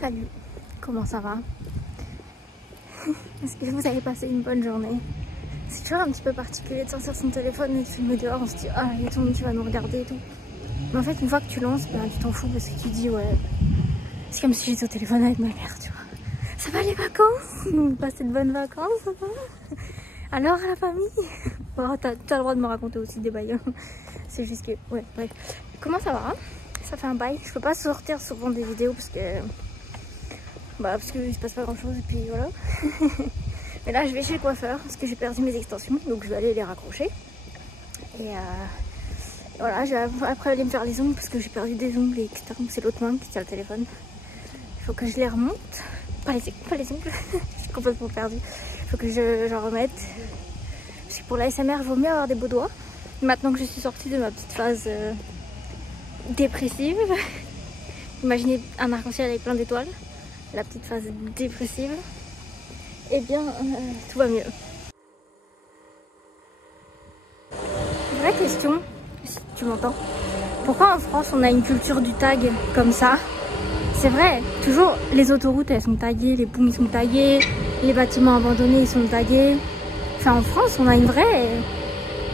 Salut, comment ça va? Est-ce que vous avez passé une bonne journée? C'est toujours un petit peu particulier de sortir son téléphone et de filmer dehors, on se dit ah il y a tout le monde qui va nous regarder et tout. Mais en fait une fois que tu lances, ben, tu t'en fous parce que tu dis ouais, c'est comme si j'étais au téléphone avec ma mère, tu vois. Ça va les vacances? Vous passez de bonnes vacances, ça va? Alors la famille? Oh, t'as le droit de me raconter aussi des bails. C'est juste que, ouais, bref. Comment ça va? Ça fait un bail. Je peux pas sortir souvent des vidéos parce que... parce que il se passe pas grand chose et puis voilà. Mais là je vais chez le coiffeur parce que j'ai perdu mes extensions. Donc je vais aller les raccrocher. Et voilà, je vais après aller me faire les ongles parce que j'ai perdu des ongles et etc. Donc c'est l'autre main qui tient le téléphone. Il faut que je les remonte. Pas les ongles. Je suis complètement perdue. Il faut que j'en remette. Parce que pour la SMR, il vaut mieux avoir des beaux doigts. Maintenant que je suis sortie de ma petite phase dépressive. Imaginez un arc-en-ciel avec plein d'étoiles. La petite phase dépressive. Eh bien, tout va mieux. Vraie question, si tu m'entends. Pourquoi en France on a une culture du tag comme ça? C'est vrai, toujours les autoroutes elles sont taguées, les ponts ils sont tagués, les bâtiments abandonnés ils sont tagués. Enfin en France on a une vraie...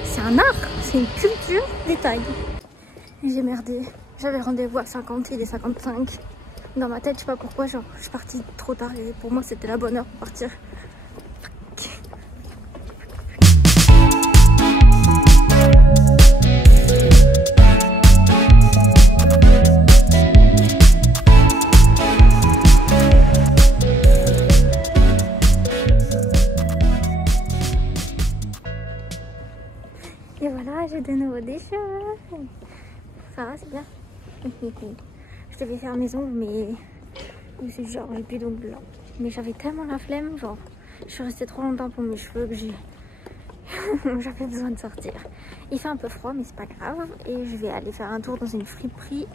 C'est un art, c'est une culture des tags. J'ai merdé, j'avais rendez-vous à 50, il est 55. Dans ma tête je sais pas pourquoi, genre je suis partie trop tard et pour moi c'était la bonne heure pour partir. Et voilà, j'ai de nouveau des cheveux. Ça va, c'est bien. Je devais faire mes ongles, mais c'est genre j'ai plus d'ongles là. Mais j'avais tellement la flemme, genre je suis restée trop longtemps pour mes cheveux que j'avais besoin de sortir. Il fait un peu froid, mais c'est pas grave. Et je vais aller faire un tour dans une friperie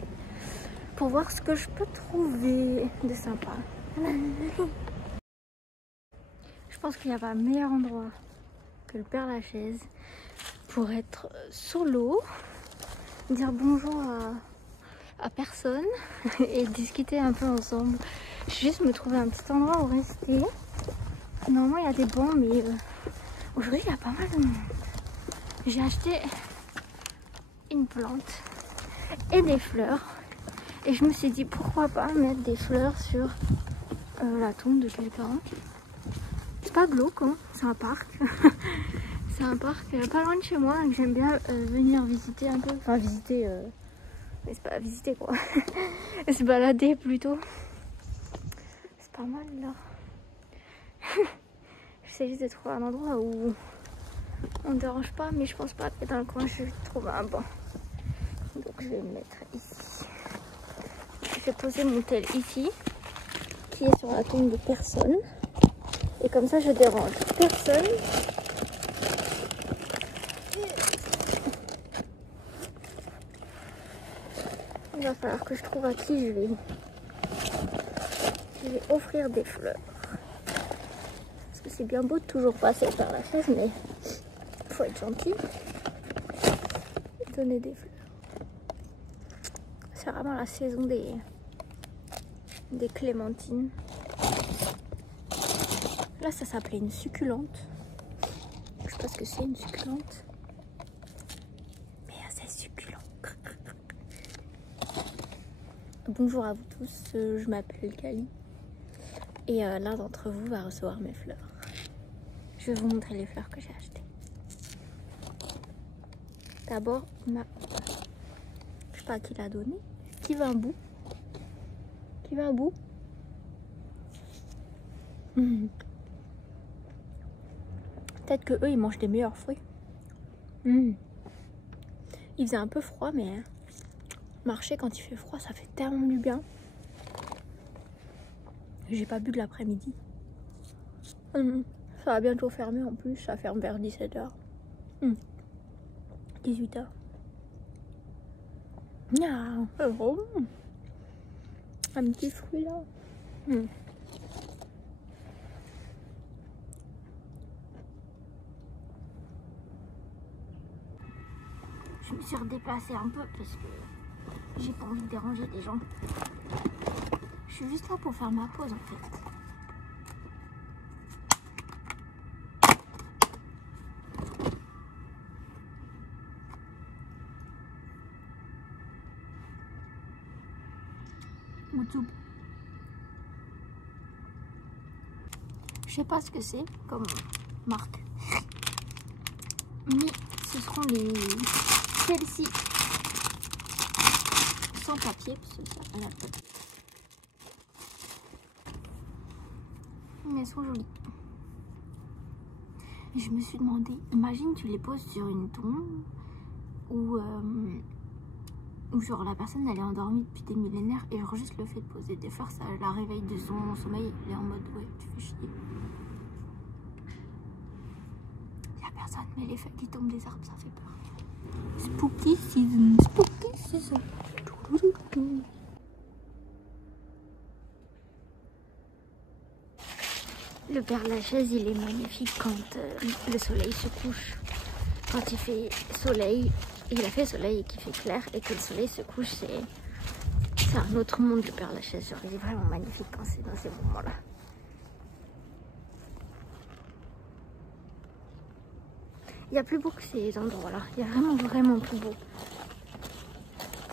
pour voir ce que je peux trouver de sympa. Je pense qu'il n'y a pas un meilleur endroit que le Père-Lachaise pour être solo, dire bonjour à personne et discuter un peu ensemble. Je vais juste me trouver un petit endroit où rester. Normalement il y a des bancs, mais aujourd'hui il y a pas mal de monde. J'ai acheté une plante et des fleurs et je me suis dit pourquoi pas mettre des fleurs sur la tombe de quelqu'un. C'est pas glauque, hein, c'est un parc. C'est un parc pas loin de chez moi que j'aime bien venir visiter un peu. Enfin visiter, mais c'est pas visiter quoi. Se balader plutôt. C'est pas mal là. J'essaie juste de trouver un endroit où on ne dérange pas, mais je pense pas que dans le coin je vais trouver un banc. Donc je vais me mettre ici. Je vais poser mon tel ici, qui est sur la tombe de personne. Et comme ça je dérange personne. Il va falloir que je trouve à qui je vais offrir des fleurs. Parce que c'est bien beau de toujours passer par la chaise, mais il faut être gentil et donner des fleurs. C'est vraiment la saison des clémentines. Là, ça s'appelait une succulente. Je sais pas ce que c'est une succulente. Mais c'est succulent. Bonjour à vous tous, je m'appelle Kali. Et l'un d'entre vous va recevoir mes fleurs. Je vais vous montrer les fleurs que j'ai achetées. D'abord, je sais pas qui l'a donné. Qui veut un bout? Qui veut un bout? Peut-être que eux ils mangent des meilleurs fruits. Il faisait un peu froid, mais marcher quand il fait froid, ça fait tellement du bien. J'ai pas bu de l'après-midi. Ça va bientôt fermer en plus, ça ferme vers 17h. 18h. Un petit fruit là. Je me suis redéplacée un peu parce que j'ai pas envie de déranger des gens. Je Je suis juste là pour faire ma pause en fait. YouTube. Je sais pas ce que c'est comme marque. Mais ce seront les Chelsea sans papier parce que ça a la tête. Mais elles sont jolies. Et je me suis demandé, imagine tu les poses sur une tombe ou genre la personne elle est endormie depuis des millénaires et genre juste le fait de poser des fleurs ça la réveille de son sommeil, elle est en mode ouais tu fais chier. Y'a personne mais les feuilles qui tombent des arbres ça fait peur. Spooky season, spooky season. Le Père Lachaise il est magnifique quand le soleil se couche. Quand il fait soleil, il a fait soleil et qu'il fait clair et que le soleil se couche, c'est un autre monde le Père Lachaise. Genre il est vraiment magnifique quand c'est dans ces moments-là. Il y a plus beau que ces endroits-là. Il y a vraiment plus beau.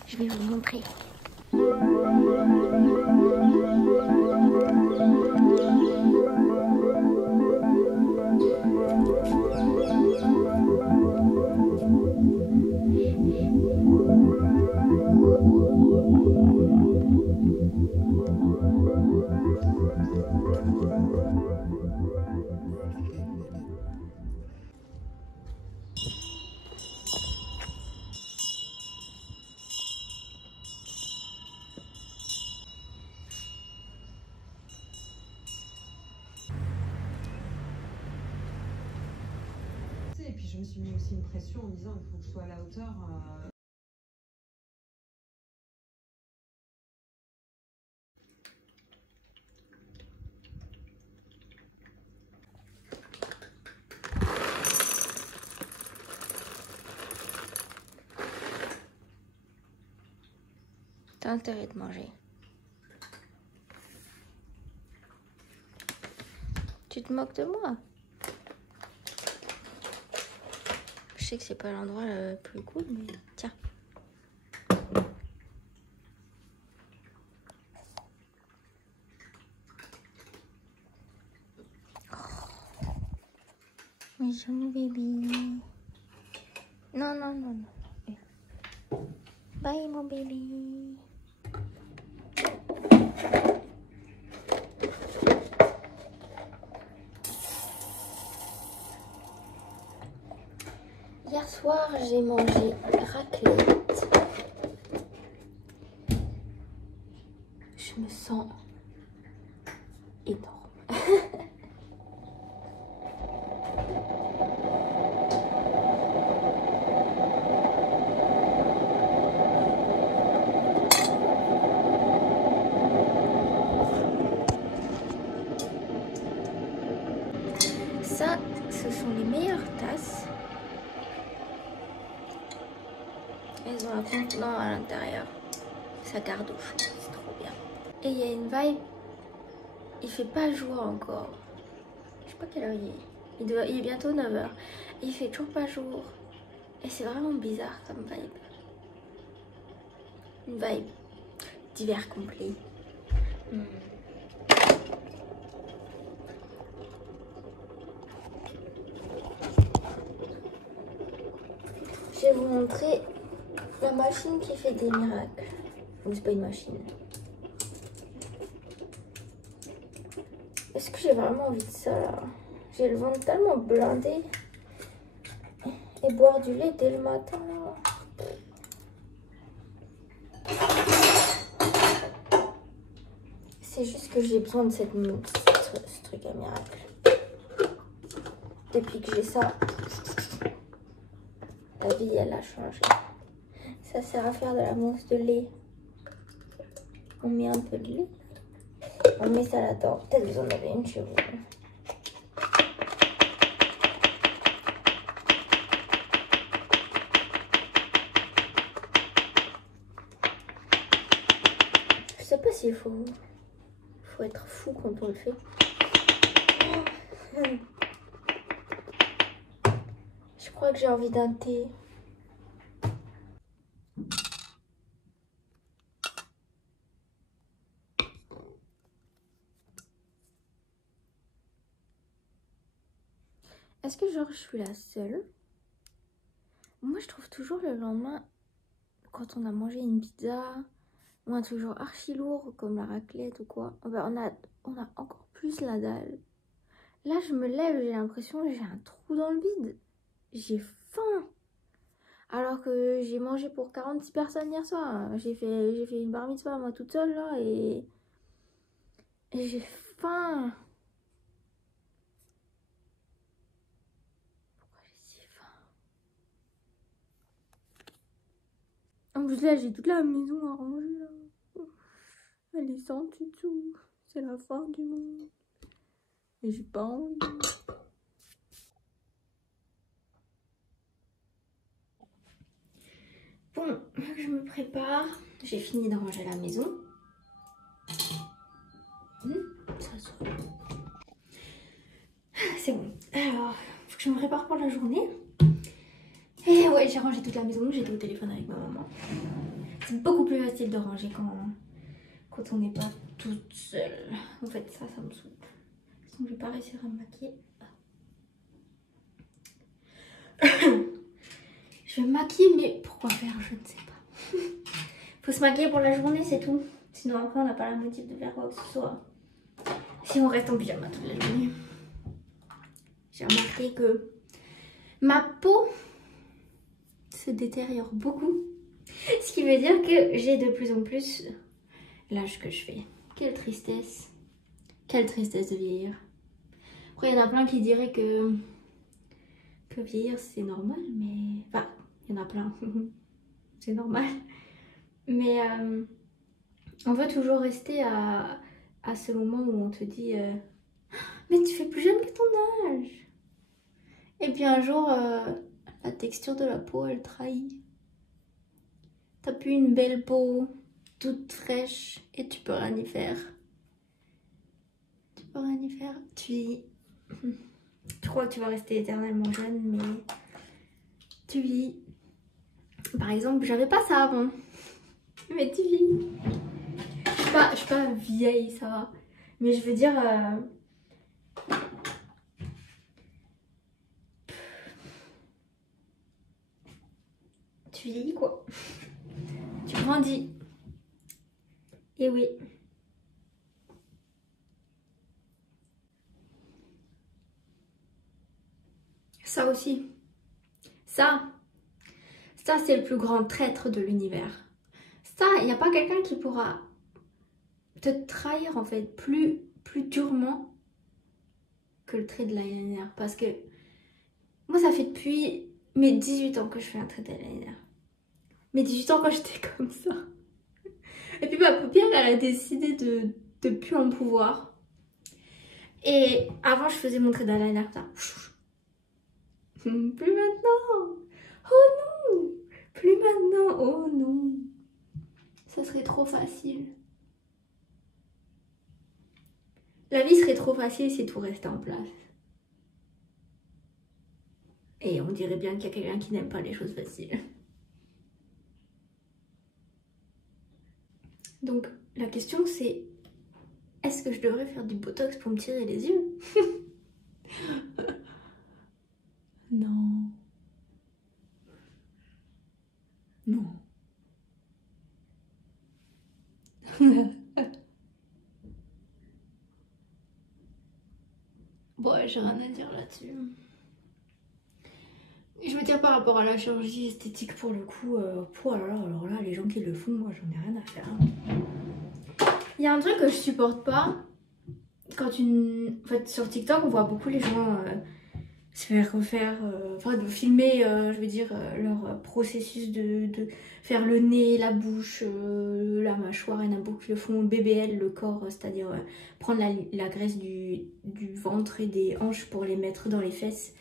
Je vais vous montrer. Et puis je me suis mis aussi une pression en me disant il faut que je sois à la hauteur. T'as intérêt de manger. Tu te moques de moi? Je sais que c'est pas l'endroit le plus cool, mais tiens. Mais mon bébé. Non, non, non, non. Bye, mon bébé. Hier soir, j'ai mangé raclette. Je me sens énorme. Ça, ce sont les meilleures tasses. Elles ont un contenant à l'intérieur. Ça garde au chaud, c'est trop bien. Et il y a une vibe. Il fait pas jour encore. Je sais pas quelle heure il est. Il est bientôt 9 h. Et il fait toujours pas jour. Et c'est vraiment bizarre comme vibe. Une vibe d'hiver complet. Je vais vous montrer la machine qui fait des miracles. Ou c'est pas une machine. Est-ce que j'ai vraiment envie de ça là? J'ai le ventre tellement blindé. Et boire du lait dès le matin là. C'est juste que j'ai besoin de ce truc à miracle. Depuis que j'ai ça, la vie elle a changé. Ça sert à faire de la mousse de lait. On met un peu de lait. On met ça là-dedans. Peut-être que vous en avez une chez vous. Je sais pas s'il faut Faut être fou quand on le fait. Je crois que j'ai envie d'un thé. Est-ce que genre je suis la seule? Moi je trouve toujours le lendemain, quand on a mangé une pizza ou un truc genre archi lourd comme la raclette ou quoi, ben on a encore plus la dalle. Là je me lève, j'ai l'impression que j'ai un trou dans le bide. J'ai faim. Alors que j'ai mangé pour 46 personnes hier soir. J'ai fait une bar mitzvah moi toute seule là et j'ai faim. Pourquoi j'ai si faim? En plus là j'ai toute la maison à ranger là. Elle est sans tout. C'est la fin du monde. Et j'ai pas envie. Bon, là que je me prépare, j'ai fini de ranger la maison. Ça sort. C'est bon. Alors, faut que je me prépare pour la journée. Et ouais, j'ai rangé toute la maison. J'étais au téléphone avec ma maman. C'est beaucoup plus facile de ranger quand on n'est pas toute seule. En fait, ça me saoule. Sinon, je vais pas réussir à me maquiller. Je vais me maquiller, mais pourquoi faire? Je ne sais pas. Faut se maquiller pour la journée, c'est tout. Sinon, après, on n'a pas la motive de faire quoi que ce soit. Si on reste en pyjama toute la journée. J'ai remarqué que ma peau se détériore beaucoup. Ce qui veut dire que j'ai de plus en plus l'âge que je fais. Quelle tristesse. Quelle tristesse de vieillir. Après, il y en a plein qui diraient que vieillir c'est normal, mais... Enfin, il y en a plein. C'est normal. Mais on veut toujours rester à ce moment où on te dit mais tu fais plus jeune que ton âge. Et puis un jour, la texture de la peau, elle trahit. T'as plus une belle peau, toute fraîche, et tu peux rien y faire. Tu peux rien y faire. Tu crois que tu vas rester éternellement jeune, mais tu vis. Par exemple, j'avais pas ça avant. Mais tu vis. Je suis pas vieille, ça va. Mais je veux dire... tu vieillis quoi. Tu grandis. Et oui. Ça aussi. Ça c'est le plus grand traître de l'univers. Ça, il n'y a pas quelqu'un qui pourra te trahir en fait plus durement que le trait de l'eyeliner. Parce que moi ça fait depuis mes 18 ans que je fais un trait d'eyeliner. Mes 18 ans quand j'étais comme ça. Et puis ma paupière elle a décidé de plus en pouvoir. Et avant je faisais mon trait d'eyeliner ça. Plus maintenant. Oh non. Plus maintenant. Oh non. Ça serait trop facile. La vie serait trop facile si tout restait en place. Et on dirait bien qu'il y a quelqu'un qui n'aime pas les choses faciles. Donc la question c'est, est-ce que je devrais faire du botox pour me tirer les yeux? Non. Non. Bon, j'ai rien à dire là-dessus. Je veux dire par rapport à la chirurgie esthétique pour le coup, alors là, les gens qui le font, moi j'en ai rien à faire. Il y a un truc que je supporte pas. En fait, sur TikTok, on voit beaucoup les gens se faire refaire, de filmer, je veux dire, leur processus de faire le nez, la bouche, la mâchoire. Il y en a beaucoup qui le font BBL, le corps, c'est-à-dire prendre la graisse du ventre et des hanches pour les mettre dans les fesses.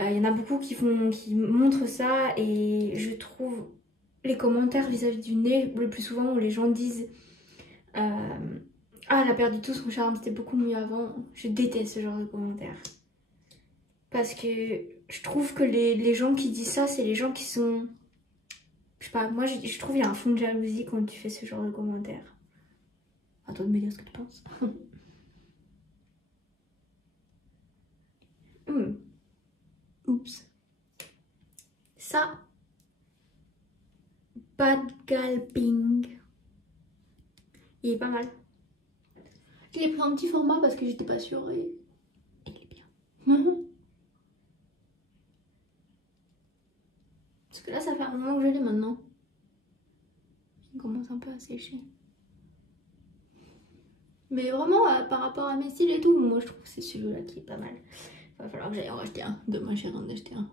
Il y en a beaucoup qui montrent ça et je trouve les commentaires vis-à-vis du nez, le plus souvent où les gens disent ah Ah, elle a perdu tout son charme, c'était beaucoup mieux avant. Je déteste ce genre de commentaires. Parce que je trouve que les gens qui disent ça, c'est les gens qui sont... Je sais pas, moi je trouve qu'il y a un fond de jalousie quand tu fais ce genre de commentaires. À toi de me dire ce que tu penses. Oups. Ça. Bad Galping. Il est pas mal. Je l'ai pris en petit format parce que j'étais pas sûre et il est bien. Parce que là ça fait un moment que je l'ai maintenant. Il commence un peu à sécher. Mais vraiment par rapport à mes styles et tout, moi je trouve que c'est celui-là qui est pas mal. Il va falloir que j'aille en racheter un. Demain j'irai en acheter un.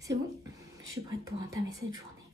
C'est bon, je suis prête pour entamer cette journée.